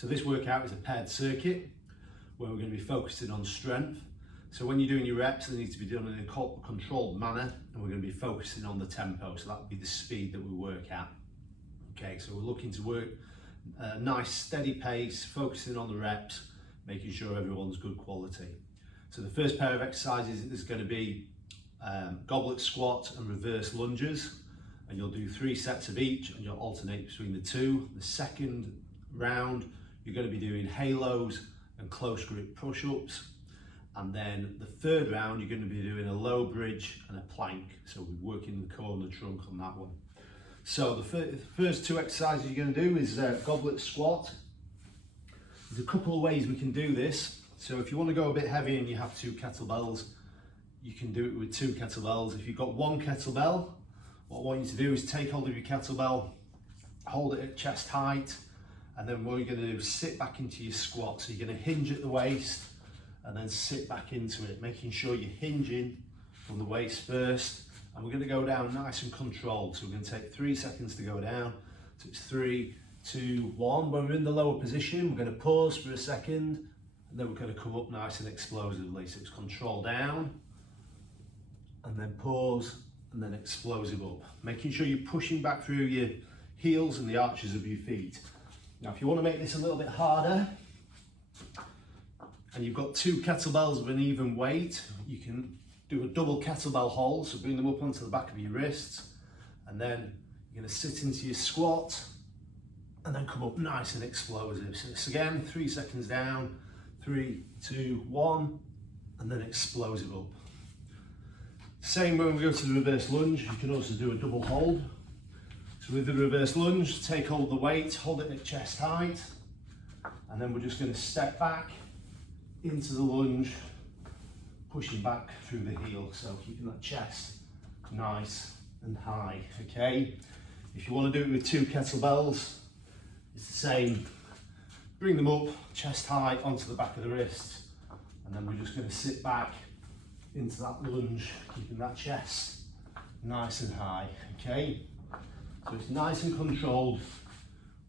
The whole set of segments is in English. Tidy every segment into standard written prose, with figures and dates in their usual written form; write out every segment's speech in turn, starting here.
So this workout is a paired circuit where we're going to be focusing on strength. So when you're doing your reps, they need to be done in a controlled manner, and we're going to be focusing on the tempo. So that would be the speed that we work at. Okay, so we're looking to work a nice steady pace, focusing on the reps, making sure everyone's good quality. So the first pair of exercises is going to be goblet squat and reverse lunges, and you'll do 3 sets of each and you'll alternate between the two. The second round you're going to be doing halos and close grip push-ups, and then the third round you're going to be doing a low bridge and a plank. So we're working the core and the trunk on that one. So the first 2 exercises you're going to do is goblet squat. There's a couple of ways we can do this. So if you want to go a bit heavy and you have 2 kettlebells, you can do it with 2 kettlebells. If you've got 1 kettlebell, what I want you to do is take hold of your kettlebell, hold it at chest height, and then what you're going to do is sit back into your squat. So you're going to hinge at the waist and then sit back into it, making sure you're hinging from the waist first. And we're going to go down nice and controlled. So we're going to take 3 seconds to go down. So it's 3, 2, 1. When we're in the lower position, we're going to pause for a second, and then we're going to come up nice and explosively. So it's control down, and then pause, and then explosive up. Making sure you're pushing back through your heels and the arches of your feet. Now, if you want to make this a little bit harder, and you've got 2 kettlebells of an even weight, you can do a double kettlebell hold. So bring them up onto the back of your wrists, and then you're going to sit into your squat, and then come up nice and explosive. So it's again 3 seconds down, 3, 2, 1, and then explosive up. Same when we go to the reverse lunge, you can also do a double hold. So with the reverse lunge, take hold of the weight, hold it at chest height, and then we're just going to step back into the lunge, pushing back through the heel, so keeping that chest nice and high, okay? If you want to do it with 2 kettlebells, it's the same. Bring them up, chest high, onto the back of the wrists, and then we're just going to sit back into that lunge, keeping that chest nice and high, okay? So it's nice and controlled.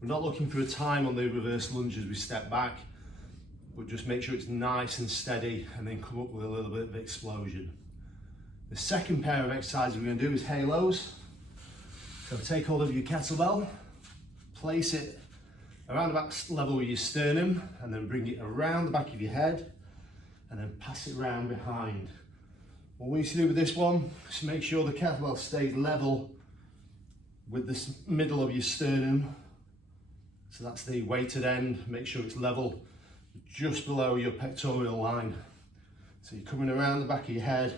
We're not looking for a time on the reverse lunge as we step back, but just make sure it's nice and steady, and then come up with a little bit of explosion. The second pair of exercises we're going to do is halos. So take hold of your kettlebell, place it around about level with your sternum, and then bring it around the back of your head, and then pass it around behind. What we need to do with this one is make sure the kettlebell stays level with the middle of your sternum. So that's the weighted end. Make sure it's level just below your pectoral line. So you're coming around the back of your head,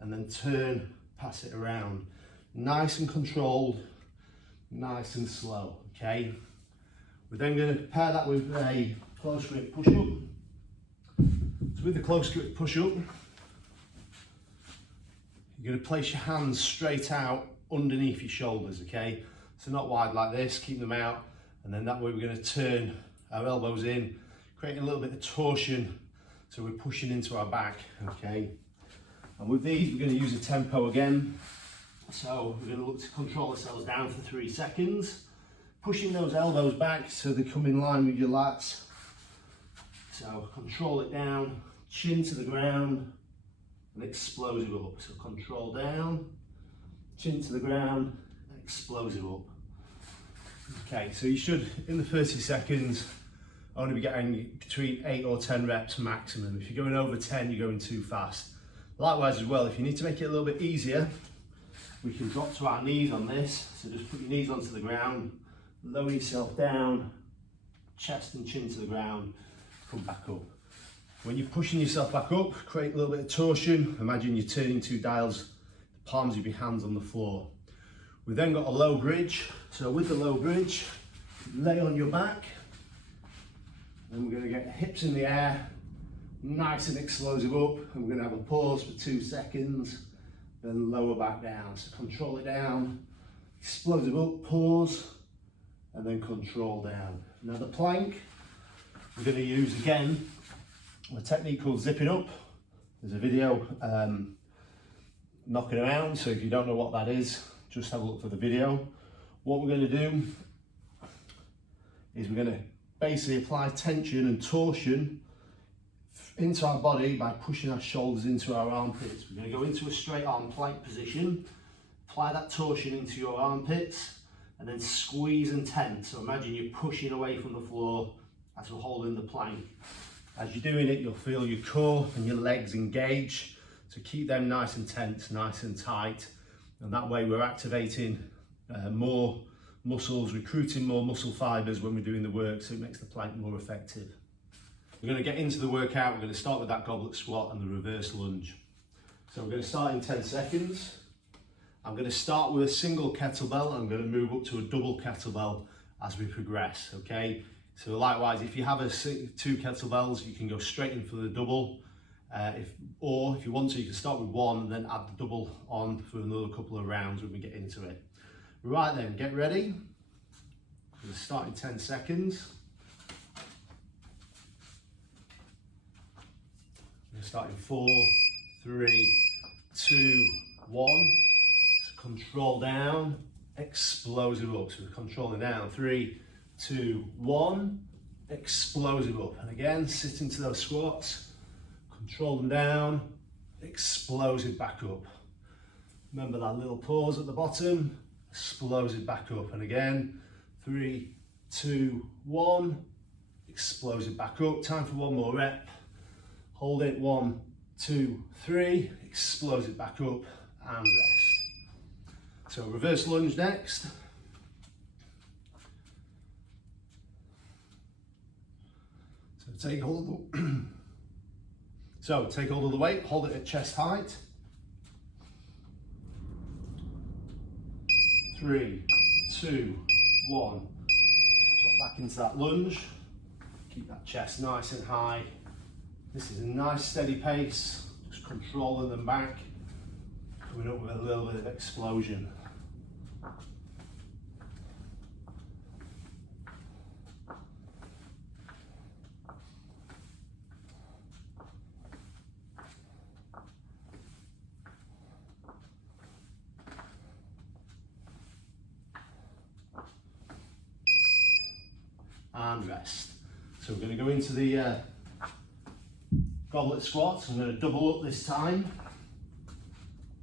and then turn, pass it around. Nice and controlled, nice and slow, okay? We're then going to pair that with a close grip push-up. So with the close grip push-up, you're going to place your hands straight out underneath your shoulders, okay? So not wide like this, keep them out, and then that way we're going to turn our elbows in, creating a little bit of torsion, so we're pushing into our back, okay? And with these, we're going to use a tempo again. So we're going to look to control ourselves down for 3 seconds, pushing those elbows back so they come in line with your lats. So control it down, chin to the ground, and explosive up. So control down, chin to the ground, explosive up. Okay, so you should, in the 30 seconds, only be getting between 8 or 10 reps maximum. If you're going over 10, you're going too fast. Likewise as well, if you need to make it a little bit easier, we can drop to our knees on this. So just put your knees onto the ground, lower yourself down, chest and chin to the ground, come back up. When you're pushing yourself back up, create a little bit of torsion. Imagine you're turning 2 dials, the palms of your hands on the floor. We've then got a low bridge. So with the low bridge, lay on your back, and we're going to get hips in the air, nice and explosive up, and we're going to have a pause for 2 seconds, then lower back down. So control it down, explosive up, pause, and then control down. Now the plank, we're going to use again a technique called zipping up. There's a video knocking around, so if you don't know what that is, just have a look for the video. What we're going to do is we're going to basically apply tension and torsion into our body by pushing our shoulders into our armpits. We're going to go into a straight arm plank position, apply that torsion into your armpits, and then squeeze and tense. So imagine you're pushing away from the floor as we're holding the plank. As you're doing it, you'll feel your core and your legs engage. So keep them nice and tense, nice and tight. And that way we're activating more muscles, recruiting more muscle fibers when we're doing the work, so it makes the plank more effective. We're going to get into the workout. We're going to start with that goblet squat and the reverse lunge. So we're going to start in 10 seconds. I'm going to start with a single kettlebell. I'm going to move up to a double kettlebell as we progress, okay? So likewise, if you have two kettlebells, you can go straight in for the double. Or if you want to, you can start with one and then add the double on for another couple of rounds when we get into it. Right then, get ready. We're going to start in 10 seconds. We're going to start in 4, 3, 2, 1. So control down, explosive up. So we're controlling down. 3, 2, 1. Explosive up. And again, sit into those squats. Control them down, explosive back up. Remember that little pause at the bottom, explosive back up. And again, 3, 2, 1, explosive back up. Time for one more rep. Hold it, 1, 2, 3, explosive back up and rest. So reverse lunge next. So take hold of the So take hold of the weight, hold it at chest height. 3, 2, 1. Drop back into that lunge. Keep that chest nice and high. This is a nice steady pace, just controlling them back, coming up with a little bit of explosion. And rest. So we're going to go into the goblet squats. I'm going to double up this time.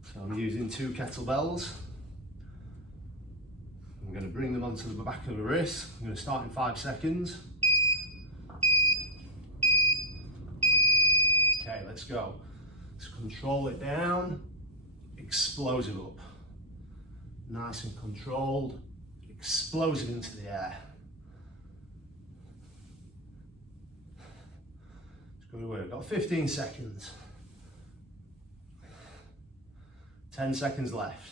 So I'm using 2 kettlebells. I'm going to bring them onto the back of the wrist. I'm going to start in 5 seconds. Okay, let's go. Let's control it down, explosive up. Nice and controlled, explosive into the air. Good work. Got 15 seconds. 10 seconds left.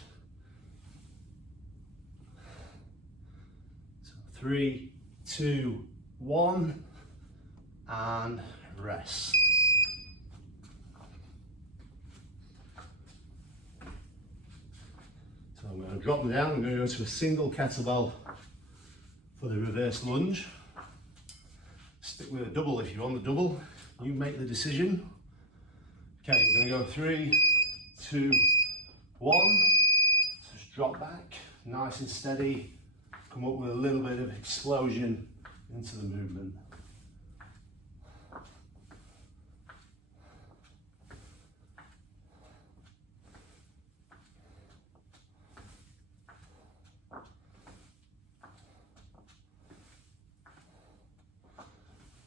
So 3, 2, 1, and rest. So I'm going to drop them down. I'm going to go to a single kettlebell for the reverse lunge. Stick with a double if you're on the double. You make the decision. Okay, we're going to go 3, 2, 1. Just drop back, nice and steady. Come up with a little bit of explosion into the movement.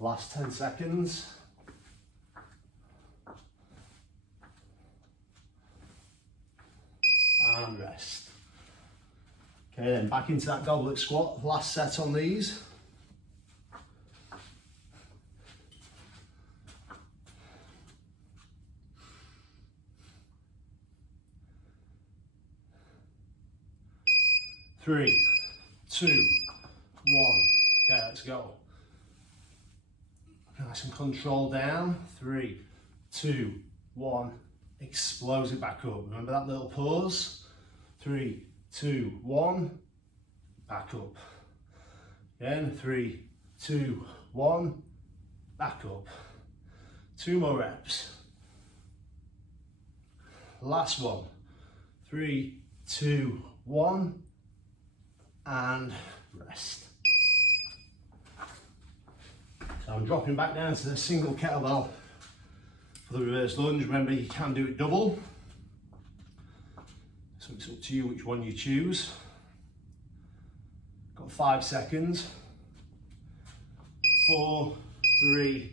Last 10 seconds. And rest. Okay, then back into that goblet squat. Last set on these. Three, 2, 1. Okay, let's go. Nice and control down. 3, 2, 1. Explosive back up. Remember that little pause? 3, 2, 1. Back up. Again, 3, 2, 1. Back up. 2 more reps. Last one. 3, 2, 1. And rest. So I'm dropping back down to the single kettlebell for the reverse lunge. Remember, you can do it double. So it's up to you which one you choose. Got 5 seconds. 4, 3,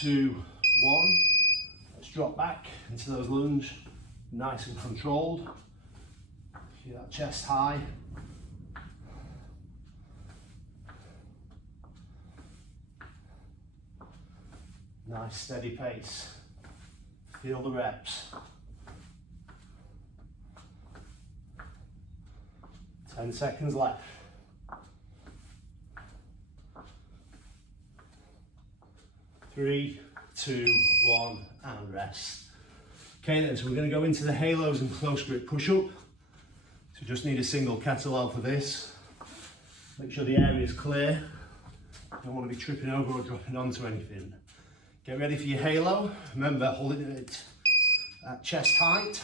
2, 1. Let's drop back into those lunge, nice and controlled. Keep that chest high. Nice steady pace. Feel the reps. 10 seconds left. 3, 2, 1, and rest. Okay then, so we're going to go into the halos and close grip push-up. So just need a single kettlebell for this. Make sure the area is clear. Don't want to be tripping over or dropping onto anything. Get ready for your halo. Remember, holding it at chest height,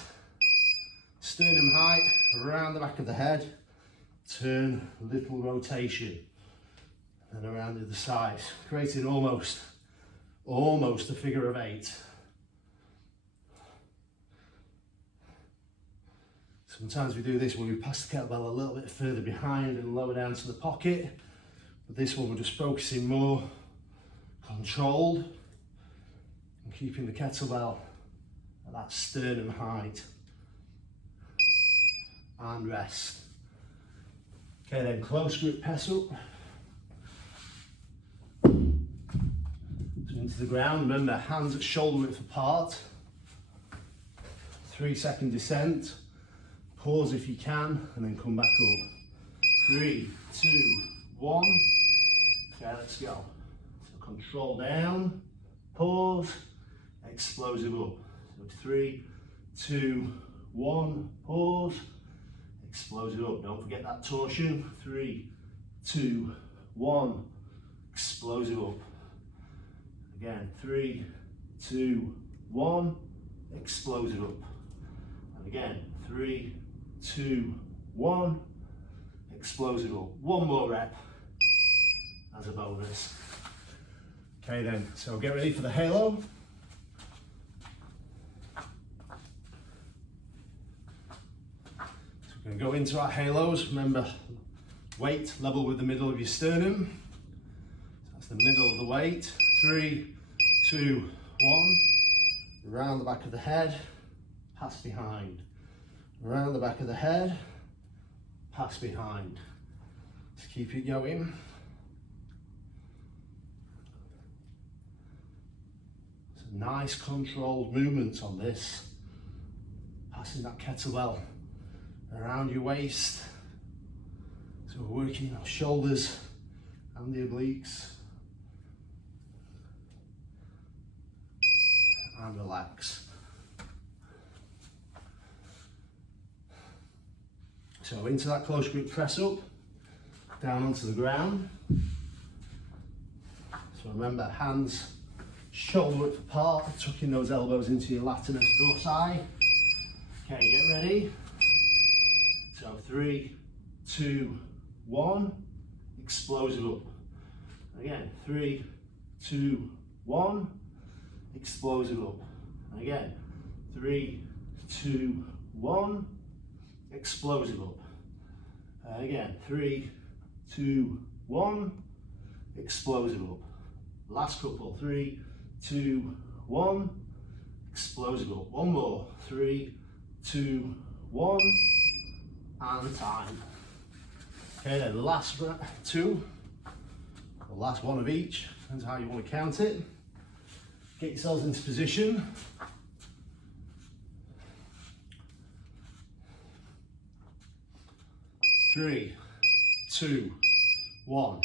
sternum height, around the back of the head. Turn, little rotation, and around the other side, creating almost a figure of 8. Sometimes we do this where we pass the kettlebell a little bit further behind and lower down to the pocket, but this one we're just focusing more controlled and keeping the kettlebell at that sternum height, and rest. Okay then, close grip press up. So into the ground, remember hands at shoulder width apart. 3-second descent. Pause if you can, and then come back up. 3, 2, 1. Okay, let's go. So control down, pause, explosive up. So 3, 2, 1, pause. Explosive up. Don't forget that torsion. 3, 2, 1. Explosive up. Again, 3, 2, 1. Explosive up. And again, 3, 2, 1. Explosive up. One more rep as a bonus. Okay then, so get ready for the halo. We're going to go into our halos. Remember, weight level with the middle of your sternum. So that's the middle of the weight. 3, 2, 1. Around the back of the head, pass behind. Around the back of the head, pass behind. Just keep it going. Some nice controlled movements on this. Passing that kettlebell around your waist. So we're working our shoulders and the obliques. And relax. So into that close grip press up, down onto the ground. So remember, hands shoulder width apart, tucking those elbows into your latissimus dorsi. Okay, get ready. So 3, 2, 1, explosive up. Again, 3, 2, 1, explosive up. And again, 3, 2, 1, explosive up. And again, 3, 2, 1, explosive up. Last couple, 3, 2, 1, explosive up. One more, 3, 2, 1, and time. Okay then, last 2, the last one of each, depends how you want to count it. Get yourselves into position. Three, 2, 1.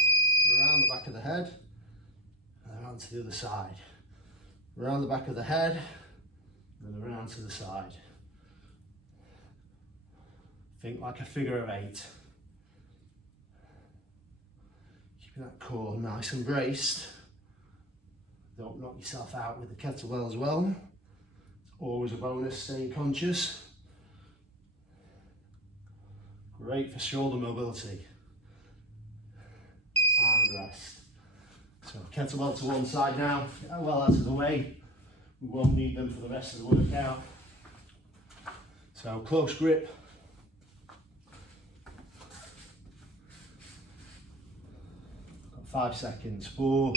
Around the back of the head, and around to the other side. Around the back of the head, and around to the side. Think like a figure of 8. Keeping that core nice and braced. Don't knock yourself out with the kettlebell as well. It's always a bonus, staying conscious. Great for shoulder mobility. And rest. So kettlebell to one side now, get that well out of the way. We won't need them for the rest of the workout. So close grip. Got 5 seconds. 4,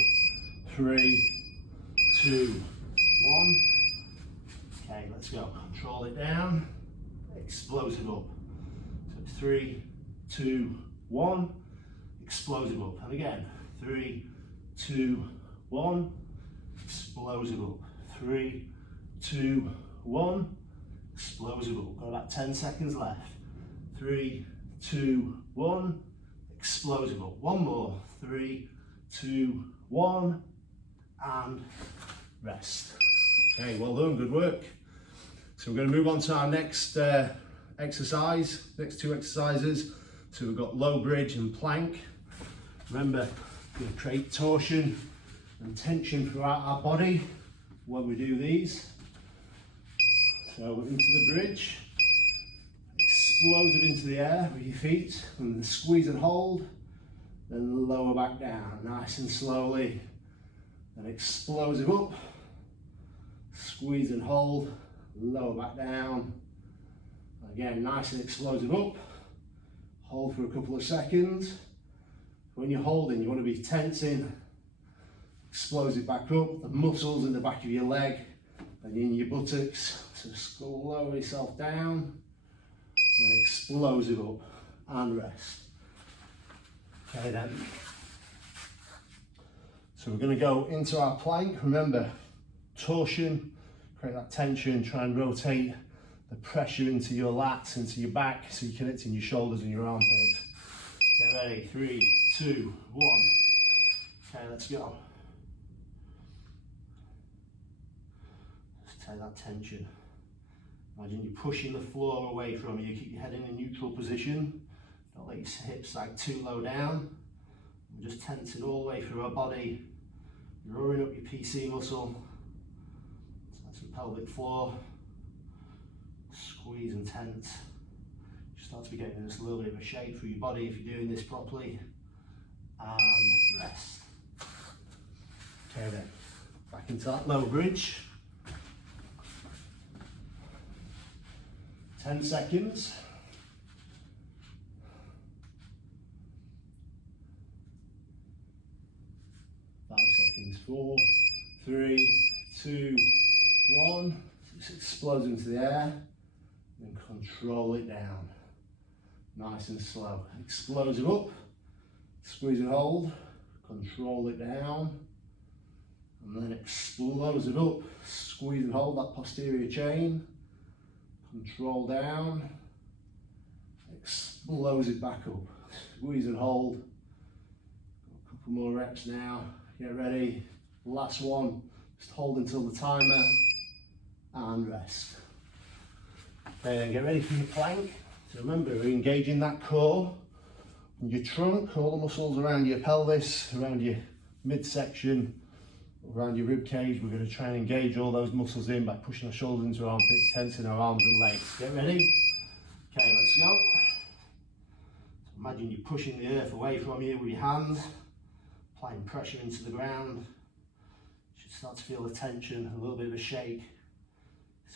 3, 2, 1. Okay, let's go. Control it down. Explosive up. So 3, 2, 1. Explosive up. And again. 3, 2, 1. Explosive up. 3, 2, 1. Explosive up. Got about 10 seconds left. 3, 2, 1. Explosive up. One more. 3, 2, 1. And rest. Okay, well done. Good work. So we're going to move on to our next exercise. Next 2 exercises. So we've got low bridge and plank. Remember, we're going to create torsion and tension throughout our body when we do these. So into the bridge, explosive into the air with your feet, and then squeeze and hold, then lower back down, nice and slowly, then explosive up, squeeze and hold, lower back down, again nice and explosive up, hold for a couple of seconds. When you're holding, you want to be tensing, explosive back up, the muscles in the back of your leg and in your buttocks. So slow yourself down, then explosive up and rest. Okay then. So we're going to go into our plank. Remember, torsion, create that tension, try and rotate the pressure into your lats, into your back, so you're connecting your shoulders and your armpits. Get ready, 3, 2, 1. Okay, let's go. Just take that tension. Imagine you're pushing the floor away from you. Keep your head in a neutral position. Don't let your hips sag too low down. We're just tensing all the way through our body. Roaring up your PC muscle. So that's the pelvic floor. Squeeze and tense. You start to be getting this little bit of a shake through your body if you're doing this properly. And rest. Okay then, back into that low bridge. 10 seconds. 5 seconds. 4, 3, 2, 1. Just explode into the air. Then control it down. Nice and slow. Explosive up. Squeeze and hold. Control it down. And then explosive up. Squeeze and hold that posterior chain. Control down, explosive back up, squeeze and hold. A couple more reps now, get ready, last one, just hold until the timer and rest. Okay, then get ready for your plank. So remember, we're engaging that core, and your trunk, all the muscles around your pelvis, around your midsection, around your rib cage. We're going to try and engage all those muscles in by pushing our shoulders into our armpits, tensing our arms and legs. Get ready? Okay, let's go. So imagine you're pushing the earth away from you with your hands, applying pressure into the ground. You should start to feel the tension, a little bit of a shake.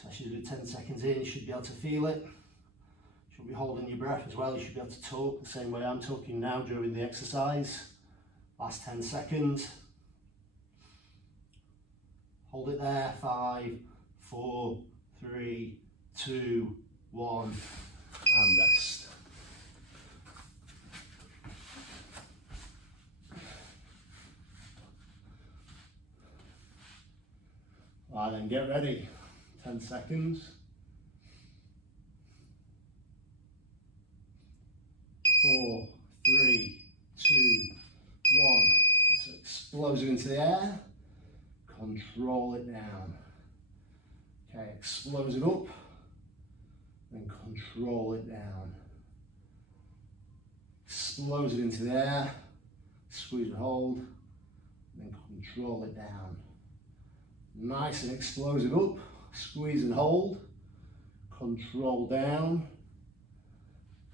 So as you do 10 seconds in, you should be able to feel it. You should be holding your breath as well. You should be able to talk the same way I'm talking now during the exercise. Last 10 seconds. Hold it there, 5, 4, 3, 2, 1, and rest. Right, then get ready, 10 seconds. 4, 3, 2, 1. So explosive into the air. Control it down. Okay, explosive up, then control it down. Explosive into the air, squeeze and hold, then control it down. Nice and explosive up, squeeze and hold, control down.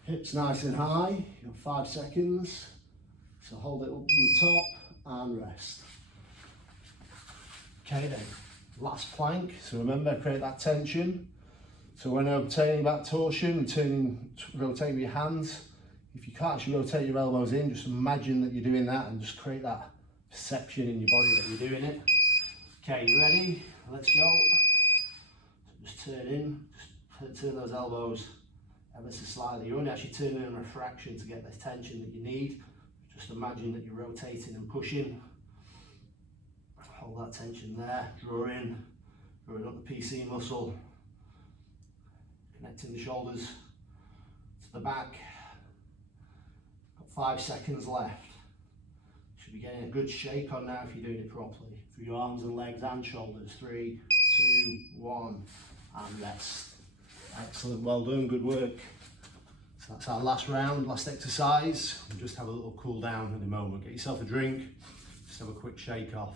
Hips nice and high, you've got 5 seconds. So hold it up from the top and rest. Okay then, last plank. So remember, create that tension. So when obtaining that torsion and rotating your hands, if you can't actually rotate your elbows in, just imagine that you're doing that and just create that perception in your body that you're doing it. Okay, you ready? Let's go. So just turn in, just turn those elbows ever so slightly. You're only actually turning in a fraction to get the tension that you need. Just imagine that you're rotating and pushing. Hold that tension there, drawing up the PC muscle, connecting the shoulders to the back. Got 5 seconds left. Should be getting a good shake on now if you're doing it properly. For your arms and legs and shoulders. 3, 2, 1, and rest. Excellent, well done, good work. So that's our last round, last exercise. We'll just have a little cool down in a moment. Get yourself a drink, just have a quick shake off.